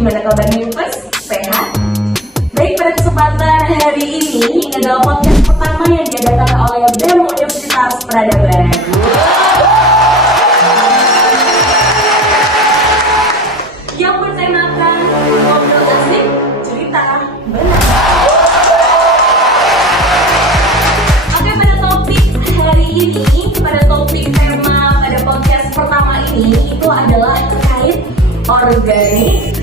gimana kabarnya Mas? Sehat? Baik, pada kesempatan hari ini, ini adalah podcast pertama yang diadakan oleh BEM Universitas Peradaban. Yang bertemakan ngobrol asik, cerita benar. Oke, pada topik hari ini, pada topik tema pada podcast pertama ini, itu adalah terkait organisasi.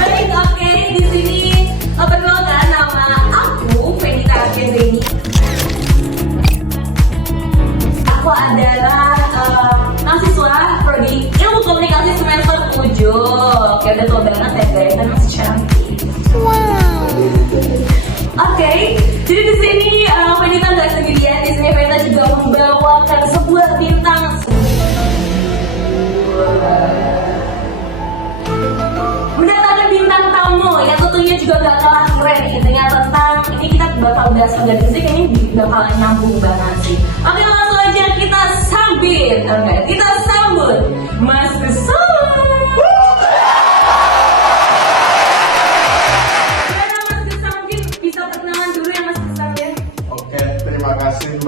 Baik, oke, di sini perkenalkan nama aku Fenita Argendeni. Aku adalah mahasiswa prodi Ilmu Komunikasi semester 7. Oke, udah tua banget ya guys, kan masih cantik. Oke, jadi di sini Fenita nggak sendirian. Di sini Fenita juga membawakan sebuah bintang. Mendatangkan bintang tamu yang tentunya juga gak kalah keren. Intinya tentang ini kita bakal bahas organisasi, ini bakalan nyambung banget sih. Oke, langsung aja kita sambit. Oke, kita sambut Mas Besar.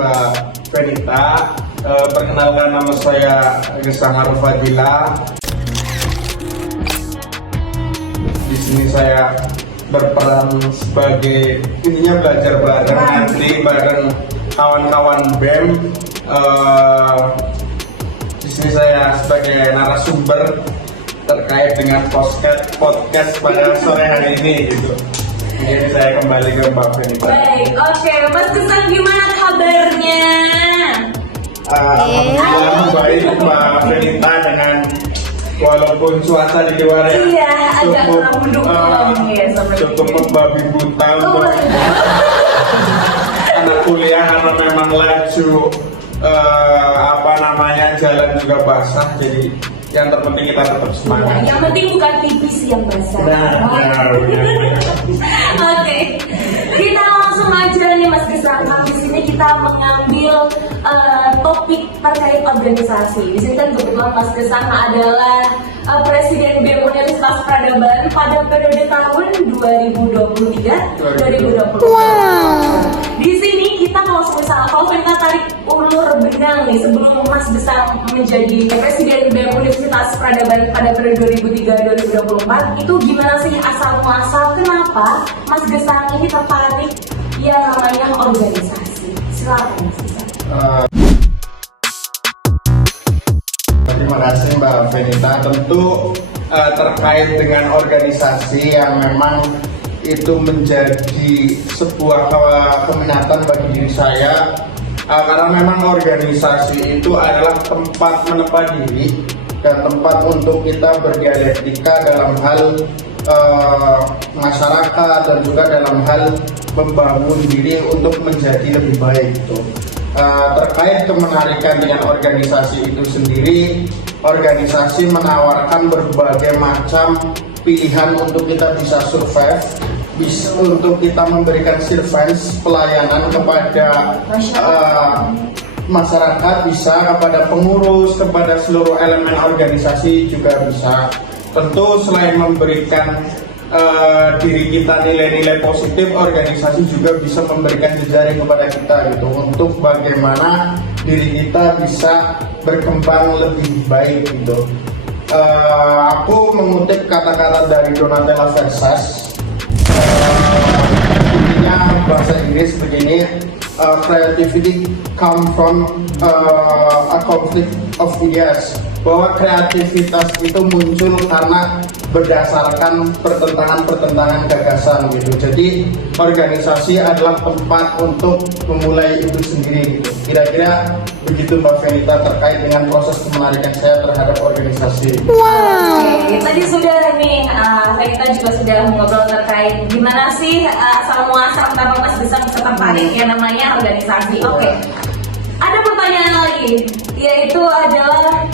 Mbak Fenita, perkenalkan nama saya Gesahar Fadila. Di sini saya berperan sebagai intinya belajar bareng nanti bareng kawan-kawan BEM. Di sini saya sebagai narasumber terkait dengan podcast pada sore hari ini gitu. Jadi saya kembali ke Mbak Fenita. Baik, oke, Mas Kesan gimana kabarnya? Alhamdulillah baik Mbak Fenita, dengan walaupun cuaca di luar ya Iya, agak kurang mendukung ya cukup membabi buta untuk anak kuliah karena memang laju jalan juga basah, jadi yang terpenting kita tetap semangat. Yang penting bukan tipis yang basah. Benar. Oke, kita langsung aja nih Mas Gesang. Di sini kita mengambil topik terkait organisasi. Di sini kan kebetulan Mas Gesang adalah Presiden BEM Universitas Peradaban pada periode tahun 2023-2024. Di sini kita kalau kita tarik ulur benang nih sebelum Mas Gesang menjadi Presiden BEM Universitas Peradaban pada periode 2003-2024, itu gimana sih asal muasal kenapa Mas Gesang ini tertarik yang namanya organisasi? Silakan Mas Gesang. Terima kasih Mbak Fenita. Tentu terkait dengan organisasi yang memang itu menjadi sebuah keminatan bagi diri saya, karena memang organisasi itu adalah tempat menempa diri dan tempat untuk kita berdialektika dalam hal masyarakat dan juga dalam hal membangun diri untuk menjadi lebih baik gitu. Terkait kemenarikan dengan organisasi itu sendiri, organisasi menawarkan berbagai macam pilihan untuk kita bisa survive, untuk kita memberikan service pelayanan kepada masyarakat, bisa kepada pengurus, kepada seluruh elemen organisasi juga bisa. Tentu selain memberikan diri kita nilai-nilai positif, organisasi juga bisa memberikan jejaring kepada kita gitu, untuk bagaimana diri kita bisa berkembang lebih baik gitu. Aku mengutip kata-kata dari Donatella Versace, intinya bahasa Inggris begini, creativity come from a conflict of ideas, bahwa kreativitas itu muncul karena berdasarkan pertentangan gagasan gitu. Jadi organisasi adalah tempat untuk memulai itu sendiri gitu. Kira-kira begitu Mbak Fenita terkait dengan proses kemenarikan saya terhadap organisasi. Oke, tadi sudah nih Fenita juga sudah ngobrol terkait gimana sih asal muasal kenapa Mas bisa tertarik yang namanya organisasi. Oke, ada pertanyaan lagi, yaitu adalah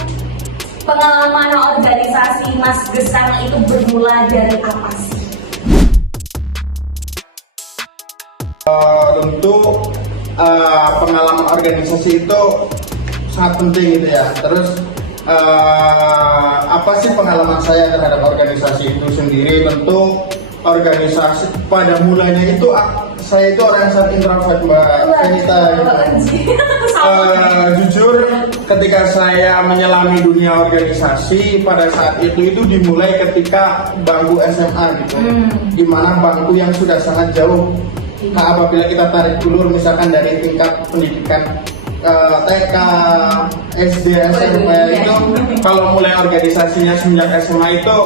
pengalaman organisasi Mas Gesang itu bermula dari apa sih? Tentu pengalaman organisasi itu sangat penting gitu ya. Terus apa sih pengalaman saya terhadap organisasi itu sendiri? Tentu organisasi pada mulanya itu saya itu orang yang sangat introvert, Mbak Fenita gitu. Jujur ketika saya menyelami dunia organisasi pada saat itu dimulai ketika bangku SMA gitu, dimana bangku yang sudah sangat jauh. Nah, apabila kita tarik ulur misalkan dari tingkat pendidikan TK, SD, SMP itu kalau mulai organisasinya semenjak SMA itu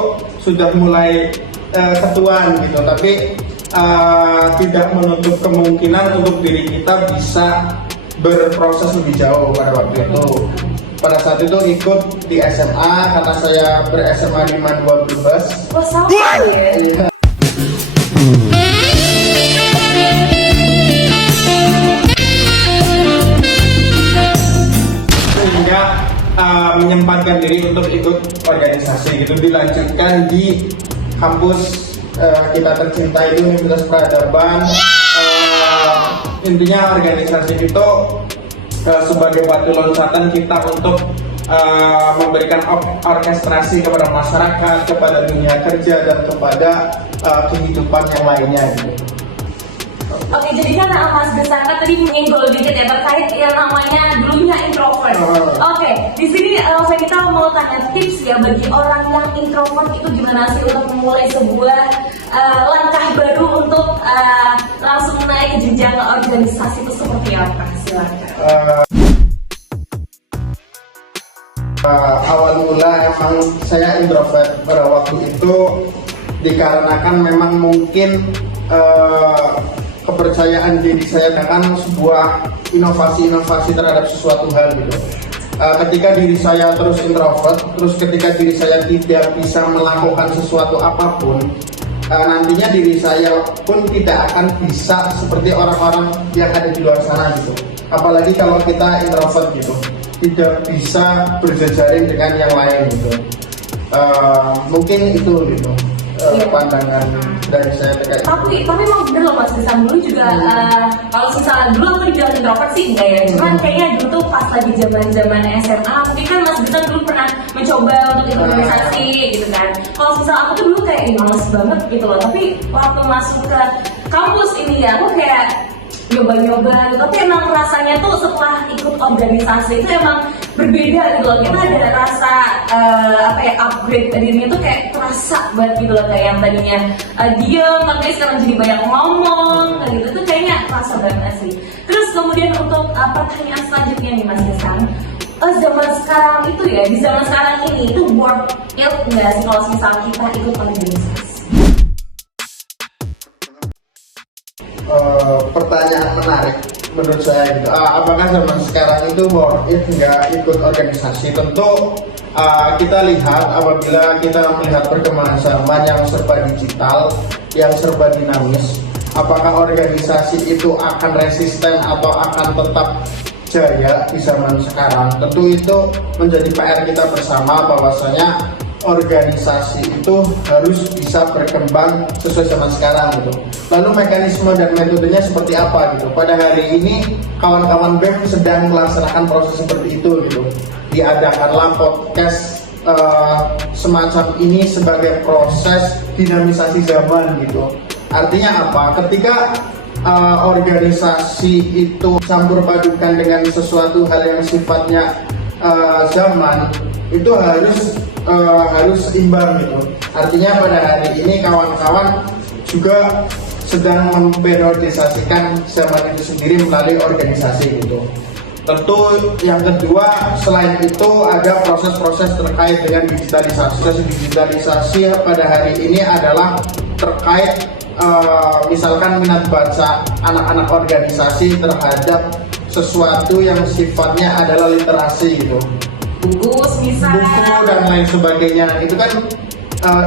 sudah mulai ketuaan gitu, tapi tidak menutup kemungkinan untuk diri kita bisa berproses lebih jauh pada waktu itu. Pada saat itu ikut di SMA karena saya ber-SMA di Madua Brebes. Wah, sama ya? Iya. Sehingga menyempatkan diri untuk ikut organisasi gitu, dilanjutkan di kampus kita tercinta itu Universitas Peradaban. Intinya organisasi itu sebagai batu loncatan kita untuk memberikan orkestrasi kepada masyarakat, kepada dunia kerja, dan kepada kehidupan yang lainnya gitu. Oke, jadi kan Mas Gesangka tadi menyenggol dikit ya terkait yang namanya dulunya introvert. Oke, di sini Fenita mau tanya tips ya bagi orang yang introvert itu gimana sih untuk memulai sebuah langkah baru untuk langsung naik ke jenjang organisasi itu seperti apa? Silakan. Awal mula emang saya introvert pada waktu itu dikarenakan memang mungkin kepercayaan diri saya dengan sebuah inovasi-inovasi terhadap sesuatu hal gitu. Ketika diri saya terus introvert, terus ketika diri saya tidak bisa melakukan sesuatu apapun, nantinya diri saya pun tidak akan bisa seperti orang-orang yang ada di luar sana gitu. Apalagi kalau kita introvert gitu, tidak bisa berjejaring dengan yang lain gitu. Mungkin itu gitu. Pandangan dari saya terkait. Tapi emang bener loh Mas Gesang, dulu juga kalau misalnya dulu aku dibilang introvert sih enggak ya, cuman kayaknya dulu tuh pas lagi zaman SMA mungkin kan Mas Gesang dulu pernah mencoba untuk ikut organisasi gitu kan. Kalau misalnya aku tuh dulu kayak males banget gitu loh, tapi waktu masuk ke kampus ini ya aku kayak nyoba-nyoba gitu. Tapi emang rasanya tuh setelah ikut organisasi itu emang berbeda gitu loh. Kita ada rasa upgrade dirinya tuh kayak terasa banget gitu loh, kayak yang tadinya diam tapi sekarang jadi banyak ngomong kayak gitu tuh kayaknya terasa banget sih. Terus kemudian untuk pertanyaan selanjutnya nih Mas Gesang, zaman sekarang itu ya, di zaman sekarang ini itu worth it nggak sih kalau misal kita ikut organisasi? Pertanyaan menarik menurut saya gitu. Apakah zaman sekarang itu worth it nggak ikut organisasi? Tentu kita lihat apabila kita melihat perkembangan zaman yang serba digital, yang serba dinamis, apakah organisasi itu akan resisten atau akan tetap jaya di zaman sekarang? Tentu itu menjadi PR kita bersama, bahwasanya organisasi itu harus bisa berkembang sesuai zaman sekarang gitu. Lalu mekanisme dan metodenya seperti apa gitu. Pada hari ini kawan-kawan BEM sedang melaksanakan proses seperti itu gitu. Diadakanlah podcast semacam ini sebagai proses dinamisasi zaman gitu. Artinya apa? Ketika organisasi itu campur padukan dengan sesuatu hal yang sifatnya zaman, itu harus seimbang gitu. Artinya pada hari ini kawan-kawan juga sedang memperiodisasikan zaman itu sendiri melalui organisasi gitu. Tentu yang kedua selain itu ada proses-proses terkait dengan digitalisasi. Proses digitalisasi pada hari ini adalah terkait misalkan minat baca anak-anak organisasi terhadap sesuatu yang sifatnya adalah literasi gitu. Buku dan lain sebagainya, itu kan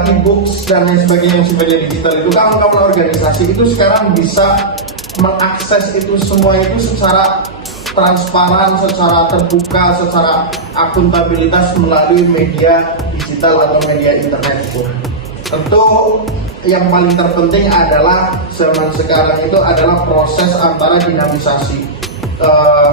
e-books dan lain sebagainya yang sifatnya digital itu, kawan-kawan organisasi itu sekarang bisa mengakses itu semua itu secara transparan, secara terbuka, secara akuntabilitas melalui media digital atau media internet itu. Tentu yang paling terpenting adalah zaman sekarang itu adalah proses antara dinamisasi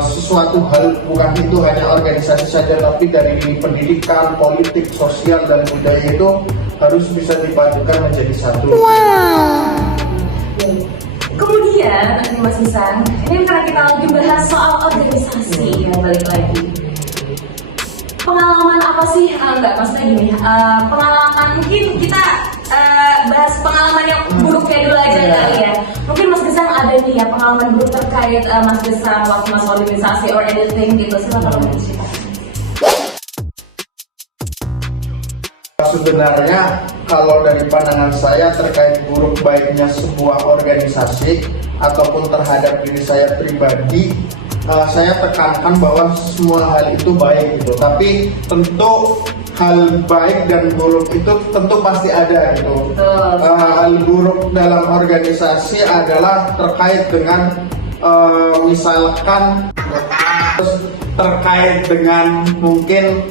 sesuatu hal, bukan itu hanya organisasi saja, tapi dari pendidikan, politik, sosial, dan budaya itu harus bisa dipadukan menjadi satu. Kemudian Mas Isan, ini karena kita lagi bahas soal organisasi, ya balik lagi. Pengalaman apa sih? Enggak, maksudnya gini, pengalaman mungkin kita bahas pengalaman yang buruknya dulu aja kali ya. Mungkin Mas Gesang ada nih ya pengalaman buruk terkait Mas Gesang waktu Mas organisasi or anything gitu. Silakan Mas cerita. Sebenarnya kalau dari pandangan saya terkait buruk baiknya sebuah organisasi ataupun terhadap diri saya pribadi, saya tekankan bahwa semua hal itu baik gitu. Tapi tentu hal baik dan buruk itu tentu pasti ada gitu. Hal buruk dalam organisasi adalah terkait dengan misalkan terkait dengan mungkin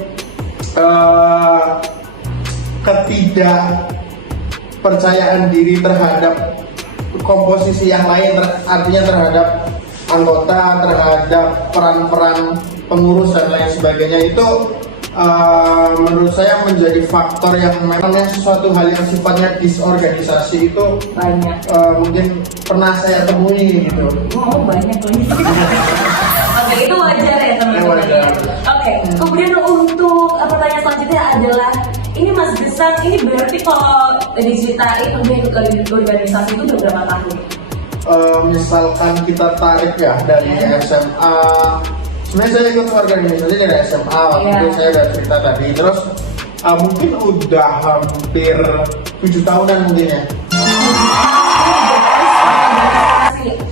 ketidakpercayaan diri terhadap komposisi yang lain, artinya terhadap anggota, terhadap peran-peran pengurus dan lain sebagainya. Itu menurut saya menjadi faktor yang memangnya sesuatu hal yang sifatnya disorganisasi itu Banyak. Mungkin pernah saya temui gitu. Oh banyak lagi. Oke, itu wajar ya teman-teman. Wajar. Oke, kemudian untuk pertanyaan selanjutnya adalah ini Mas Gesang, ini berarti kalau diceritain udah ikut organisasi itu udah berapa tahun? Misalkan kita tarik ya dari SMA. Sebenarnya saya ikut organisasi dari SMA, waktu itu saya udah cerita tadi. Terus mungkin udah hampir 7 tahunan mungkin ya.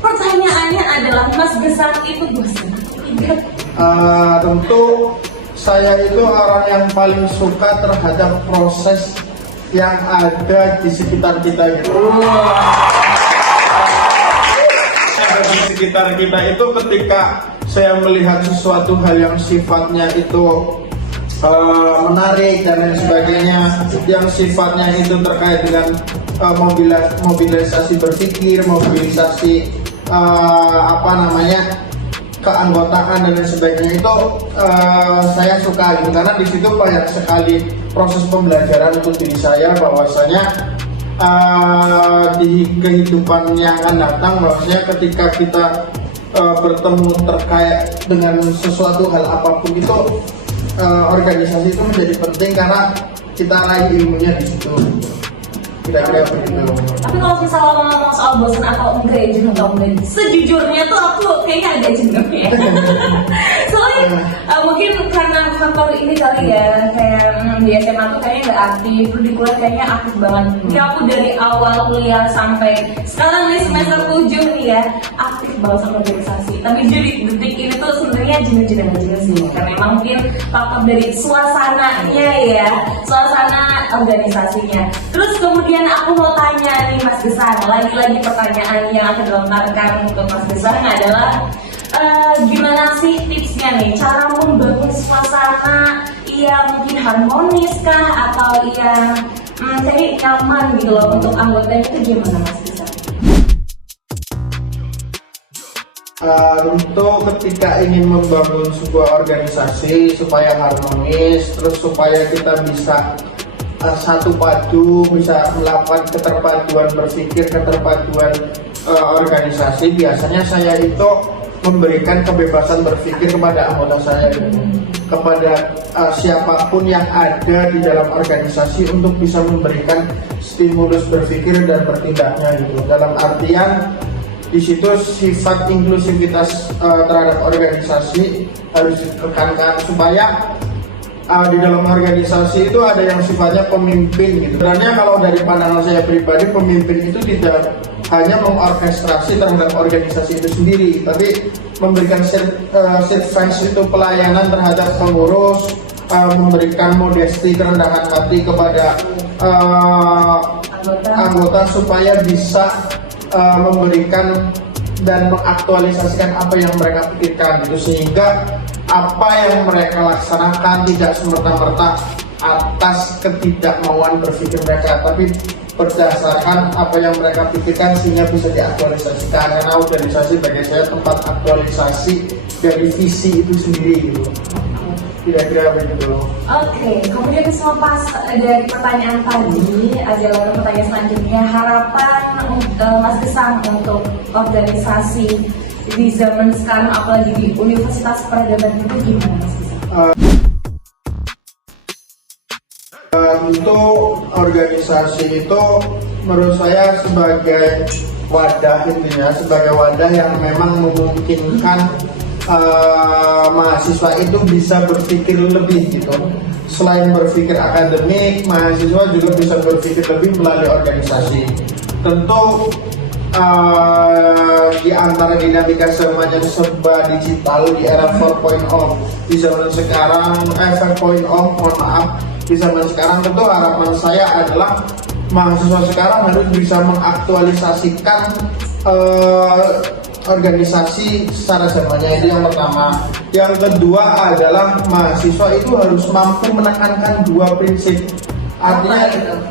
Pertanyaannya adalah Mas Gesang itu dosen. Tentu saya itu orang yang paling suka terhadap proses yang ada di sekitar kita gitu. Di sekitar kita itu ketika saya melihat sesuatu hal yang sifatnya itu menarik dan lain sebagainya, yang sifatnya itu terkait dengan mobilisasi berpikir, mobilisasi keanggotaan dan lain sebagainya, itu saya suka gitu, karena di situ banyak sekali proses pembelajaran untuk diri saya, bahwasanya di kehidupan yang akan datang, bahwasanya ketika kita bertemu terkait dengan sesuatu hal apapun itu, organisasi itu menjadi penting karena kita raih ilmunya di situ. Kira-kira begitu. Tapi kalau misalnya ngomong soal bosan atau enggak ya jenuh atau enggak, sejujurnya tuh aku kayaknya agak jenuh ya. Soalnya mungkin karena faktor ini kali ya, kayak di SMA tuh kayaknya nggak aktif, terus di kuliah kayaknya aktif banget. Jadi aku dari awal kuliah sampai sekarang nih semester 7 nih ya, aktif banget sama organisasi. Tapi jadi detik ini tuh sebenarnya jenuh sih, karena emang mungkin faktor dari suasananya ya, suasana organisasinya. Terus kemudian aku mau tanya nih Mas Gesang, lagi-lagi pertanyaan yang aku lontarkan untuk Mas Gesang adalah gimana sih tipsnya nih cara membangun suasana yang mungkin harmonis kah atau yang jadi nyaman gitu loh untuk anggotanya, itu gimana Mas Gesang? Untuk ketika ingin membangun sebuah organisasi supaya harmonis, terus supaya kita bisa satu padu, bisa melakukan keterpaduan berpikir, keterpaduan organisasi, biasanya saya itu memberikan kebebasan berpikir kepada anggota saya, kepada siapapun yang ada di dalam organisasi untuk bisa memberikan stimulus berpikir dan bertindaknya gitu. Dalam artian di situ sifat inklusivitas terhadap organisasi harus ditekankan supaya di dalam organisasi itu ada yang sifatnya pemimpin gitu. Sebenarnya kalau dari pandangan saya pribadi, pemimpin itu tidak hanya mengorkestrasi terhadap organisasi itu sendiri, tapi memberikan servants itu pelayanan terhadap pengurus, memberikan modesti, kerendahan hati kepada anggota supaya bisa memberikan dan mengaktualisasikan apa yang mereka pikirkan gitu, sehingga apa yang mereka laksanakan tidak semerta-merta atas ketidakmauan berpikir mereka, tapi berdasarkan apa yang mereka pikirkan sehingga bisa diaktualisasikan, karena organisasi bagi saya tempat aktualisasi dari visi itu sendiri gitu. Kira-kira begitu. Oke, kemudian selepas dari pertanyaan tadi, ada pertanyaan selanjutnya, harapan Mas Gesang untuk organisasi di zaman sekarang, apalagi di Universitas Peradaban itu gimana Mas Gesang? Untuk organisasi itu menurut saya sebagai wadah, intinya sebagai wadah yang memang memungkinkan mahasiswa itu bisa berpikir lebih gitu. Selain berpikir akademik, mahasiswa juga bisa berpikir lebih melalui organisasi. Tentu di antara dinamika zaman yang serba digital di era 4.0 di zaman sekarang, 5.0 mohon maaf, di zaman sekarang tentu harapan saya adalah mahasiswa sekarang harus bisa mengaktualisasikan organisasi secara zamannya, itu yang pertama. Yang kedua adalah mahasiswa itu harus mampu menekankan dua prinsip. Artinya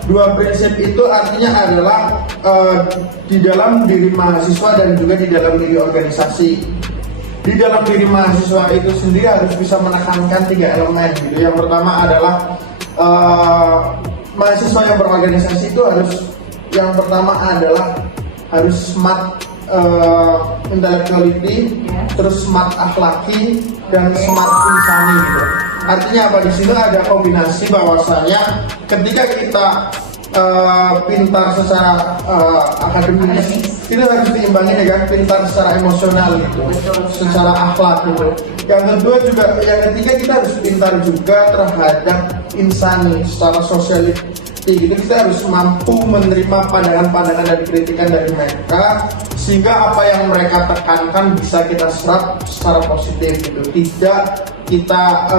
dua prinsip itu artinya adalah di dalam diri mahasiswa dan juga di dalam diri organisasi. Di dalam diri mahasiswa itu sendiri harus bisa menekankan tiga elemen gitu. Yang pertama adalah mahasiswa yang berorganisasi itu yang pertama adalah harus smart intellectuality, terus smart akhlaki, dan smart insani gitu. Artinya apa? Di sini ada kombinasi bahwasanya ketika kita pintar secara akademis, kita harus diimbangi dengan pintar secara emosional gitu, secara akhlak gitu. Yang kedua juga, yang ketiga kita harus pintar juga terhadap insani secara sosial gitu. Kita harus mampu menerima pandangan-pandangan dan kritikan dari mereka sehingga apa yang mereka tekankan bisa kita serap secara positif gitu, tidak kita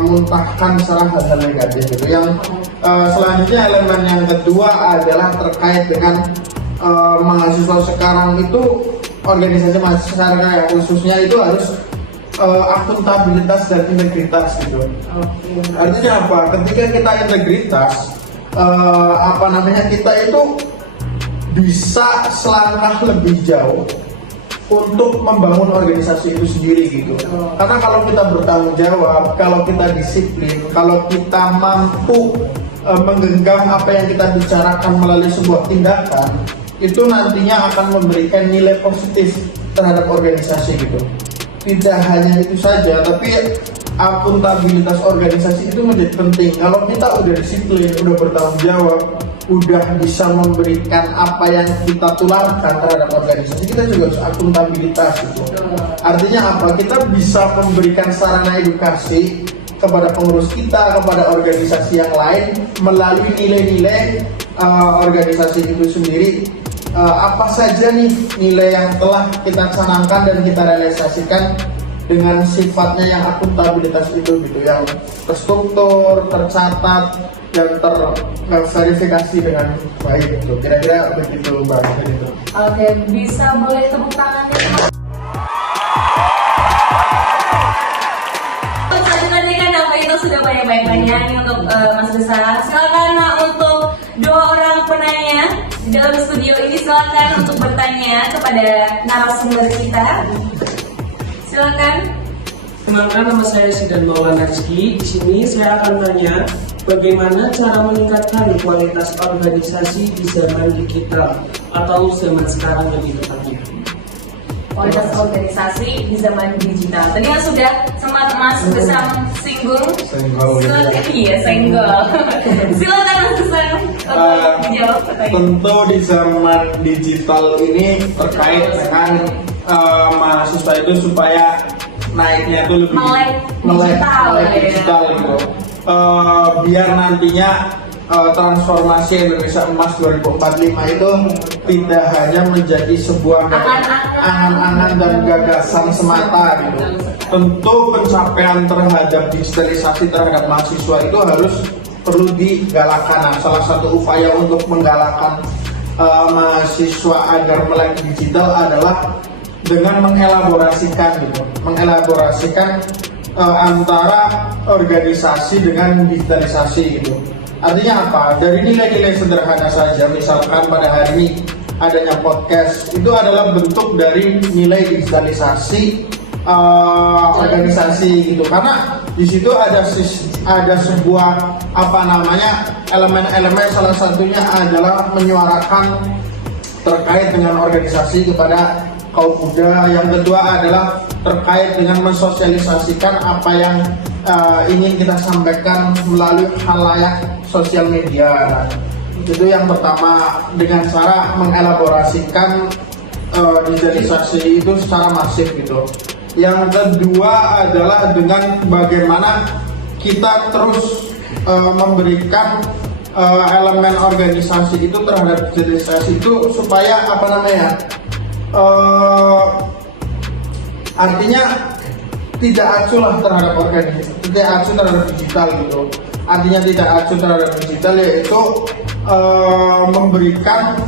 muntahkan secara hal-hal negatif gitu. Yang selanjutnya elemen yang kedua adalah terkait dengan mahasiswa sekarang itu, organisasi mahasiswa sekarang ya, khususnya itu harus akuntabilitas dan integritas gitu. Artinya apa? Ketika kita integritas, kita itu bisa selangkah lebih jauh untuk membangun organisasi itu sendiri gitu. Karena kalau kita bertanggung jawab, kalau kita disiplin, kalau kita mampu menggenggam apa yang kita bicarakan melalui sebuah tindakan, itu nantinya akan memberikan nilai positif terhadap organisasi gitu. Tidak hanya itu saja, tapi akuntabilitas organisasi itu menjadi penting. Kalau kita udah disiplin, udah bertanggung jawab, udah bisa memberikan apa yang kita tularkan terhadap organisasi, kita juga harus akuntabilitas gitu. Artinya apa? Kita bisa memberikan sarana edukasi kepada pengurus kita, kepada organisasi yang lain melalui nilai-nilai organisasi itu sendiri. Apa saja nih nilai yang telah kita canangkan dan kita realisasikan dengan sifatnya yang akuntabilitas itu gitu, yang terstruktur, tercatat, dan terverifikasi dengan baik gitu. Kira-kira begitu Mbak. Gitu. Oke, bisa boleh tepuk tangannya. Tadi kan apa itu sudah banyak-banyak nih untuk Mas Gesang. Silakan untuk dua orang penanya di dalam studio ini, silakan untuk bertanya kepada narasumber kita. Silakan. Kenalkan, nama saya Sidan Maulana Rizky. Di sini saya akan tanya bagaimana cara meningkatkan kualitas organisasi di zaman digital atau zaman sekarang lebih tepatnya. Kualitas organisasi di zaman digital. Tadi kan sudah sempat Mas Gesang singgung. Iya, senggol. Silakan Mas Gesang menjawab pertanyaan. Tentu di zaman digital ini terkait dengan mahasiswa itu supaya naiknya itu lebih melek digital gitu. Biar nantinya transformasi Indonesia Emas 2045 itu tidak hanya menjadi sebuah angan-angan dan gagasan semata gitu. Tentu pencapaian terhadap digitalisasi terhadap mahasiswa itu harus perlu digalakkan. Nah, salah satu upaya untuk menggalakkan mahasiswa agar melek digital adalah dengan mengelaborasikan antara organisasi dengan digitalisasi gitu. Artinya apa? Dari nilai-nilai sederhana saja, misalkan pada hari ini adanya podcast, itu adalah bentuk dari nilai digitalisasi organisasi gitu. Karena di situ ada sebuah elemen-elemen, salah satunya adalah menyuarakan terkait dengan organisasi kepada kaum muda. Yang kedua adalah terkait dengan mensosialisasikan apa yang ingin kita sampaikan melalui khalayak sosial media. Nah, itu yang pertama, dengan cara mengelaborasikan digitalisasi itu secara masif gitu. Yang kedua adalah dengan bagaimana kita terus memberikan elemen organisasi itu terhadap digitalisasi itu supaya artinya tidak acuh lah terhadap organisasi, tidak acuh terhadap digital gitu. Artinya tidak acuh terhadap digital yaitu memberikan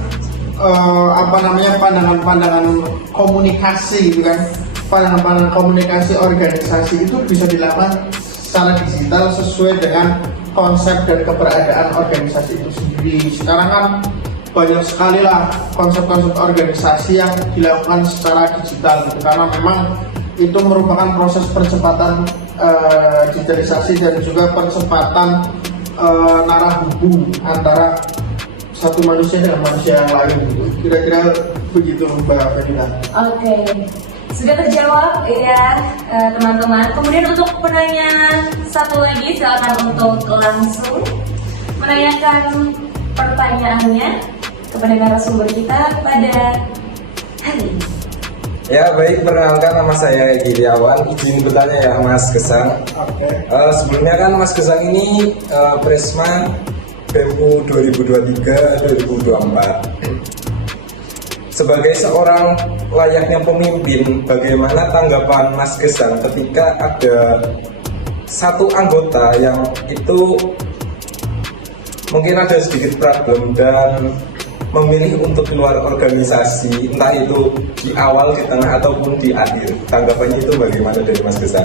pandangan-pandangan komunikasi gitu kan. Pandangan-pandangan komunikasi organisasi itu bisa dilakukan secara digital sesuai dengan konsep dan keberadaan organisasi itu sendiri. Sekarang kan banyak sekali lah konsep-konsep organisasi yang dilakukan secara digital gitu, karena memang itu merupakan proses percepatan digitalisasi dan juga percepatan narah hubung antara satu manusia dengan manusia yang lain gitu. Kira-kira begitu Mbak Ferdina. Oke, sudah terjawab ya teman-teman. Kemudian untuk penanya satu lagi, silakan untuk langsung menanyakan pertanyaannya kepada narasumber kita pada hari ini. Ya baik, perkenalkan nama saya Egy Iriawan. Izin bertanya ya Mas Gesang. Sebelumnya kan Mas Gesang ini Presma BEMU 2023-2024. Sebagai seorang layaknya pemimpin, bagaimana tanggapan Mas Gesang ketika ada satu anggota yang itu mungkin ada sedikit problem dan memilih untuk keluar organisasi, entah itu di awal, di tengah, ataupun di akhir. Tanggapannya itu bagaimana dari Mas Gesang?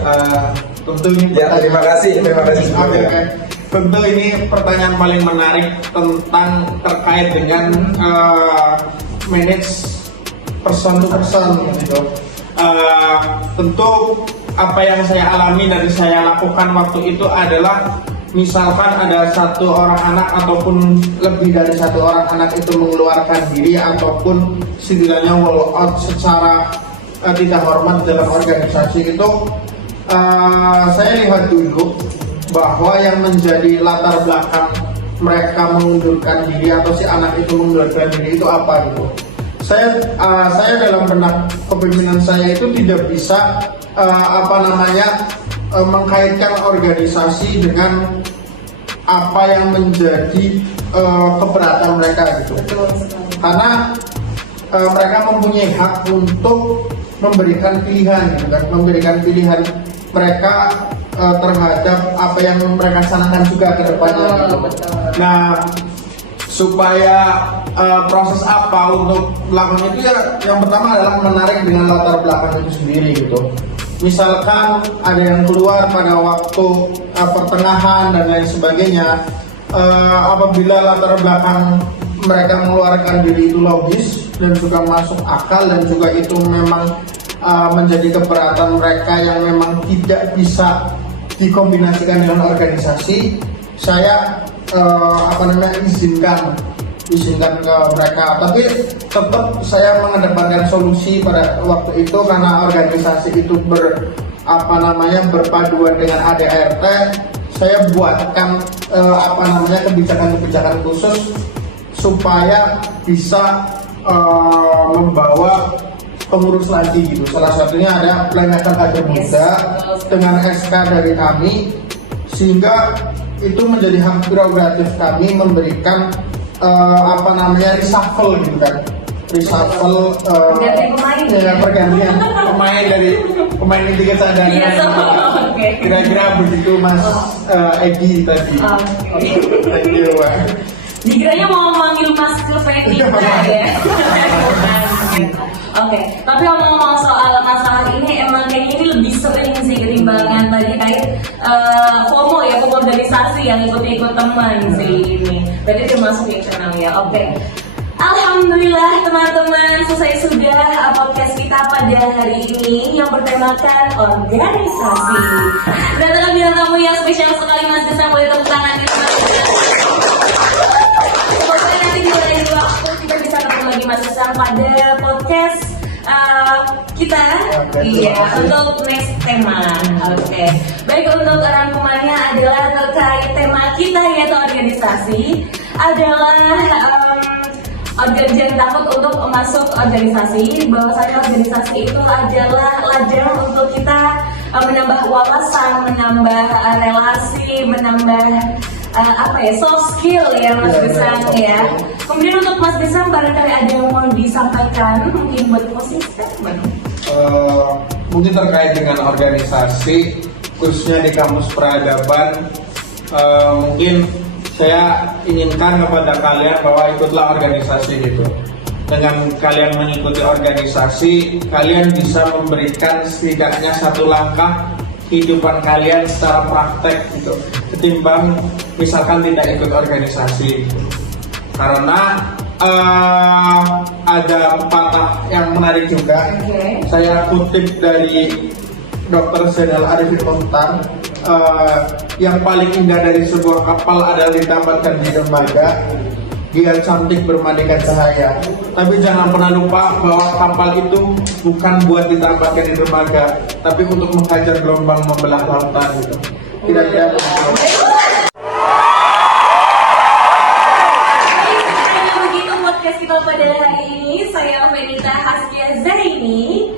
Tentu ini Ya, terima kasih sebelumnya. Tentu ini pertanyaan paling menarik tentang terkait dengan manage person to person gitu. Tentu apa yang saya alami dan saya lakukan waktu itu adalah misalkan ada satu orang anak ataupun lebih dari satu orang anak itu mengeluarkan diri ataupun istilahnya wall out secara tidak hormat dalam organisasi itu, saya lihat dulu bahwa yang menjadi latar belakang mereka mengundurkan diri atau si anak itu mengundurkan diri itu apa gitu. Saya dalam benak kepemimpinan saya itu tidak bisa mengkaitkan organisasi dengan apa yang menjadi keberatan mereka gitu. Karena mereka mempunyai hak untuk memberikan pilihan gitu kan, memberikan pilihan mereka terhadap apa yang mereka sanakan juga ke depannya gitu. Nah, supaya proses apa untuk melakukan itu ya, yang pertama adalah menarik dengan latar belakang itu sendiri gitu. Misalkan ada yang keluar pada waktu pertengahan dan lain sebagainya, apabila latar belakang mereka mengeluarkan diri itu logis dan juga masuk akal dan juga itu memang menjadi keberatan mereka yang memang tidak bisa dikombinasikan dengan organisasi, saya izinkan ke mereka. Tapi tetap saya mengedepankan solusi pada waktu itu karena organisasi itu berpaduan dengan ADART. Saya buatkan kebijakan-kebijakan khusus supaya bisa membawa pengurus lagi gitu. Salah satunya ada Planeter Kader Muda dengan SK dari kami, sehingga itu menjadi hak prerogatif kami memberikan reshuffle gitu kan, reshuffle dengan pergantian pemain dari pemain inti kesadaran. Kira-kira begitu Mas Egy tadi. Thank you, Pak. Dikiranya mau manggil Mas Silveni ya. Oke, tapi ngomong-ngomong soal masalah ini, emang kayak gini lebih sering sih ketimbangan tadi kait FOMO ya, FOMO organisasi yang ikut-ikut teman sih ini. Berarti termasuk yang senang ya. Oke. Alhamdulillah teman-teman, selesai sudah podcast kita pada hari ini yang bertemakan organisasi. Datang bintang tamu yang spesial sekali, Mas Gesang, boleh tepuk tangan ya teman-teman. Semoga nanti di lain waktu kita bisa ketemu lagi Mas Gesang pada podcast kita, iya, untuk next tema. Oke. Baik, untuk rangkumannya adalah terkait tema kita yaitu organisasi adalah jangan takut untuk masuk organisasi. Bahwasanya organisasi itu adalah ladang untuk kita menambah wawasan, menambah relasi, menambah soft skill ya Mas Gesang ya. Kemudian untuk Mas Gesang barangkali ada yang mau disampaikan mungkin buat closing statement. Mungkin terkait dengan organisasi khususnya di kampus peradaban, mungkin saya inginkan kepada kalian bahwa ikutlah organisasi gitu. Dengan kalian mengikuti organisasi, kalian bisa memberikan setidaknya satu langkah kehidupan kalian secara praktek gitu, ketimbang misalkan tidak ikut organisasi gitu. Karena ada pepatah yang menarik juga. Saya kutip dari Dr. Zainal Arifin Mokhtar, yang paling indah dari sebuah kapal adalah didapatkan di dermaga. Dia cantik bermandikan cahaya. Tapi jangan pernah lupa bahwa kapal itu bukan buat didapatkan di dermaga, tapi untuk menghajar gelombang membelah lautan gitu. Kira-kira begitu podcast kita pada hari ini. Saya Venita Haskia Zaini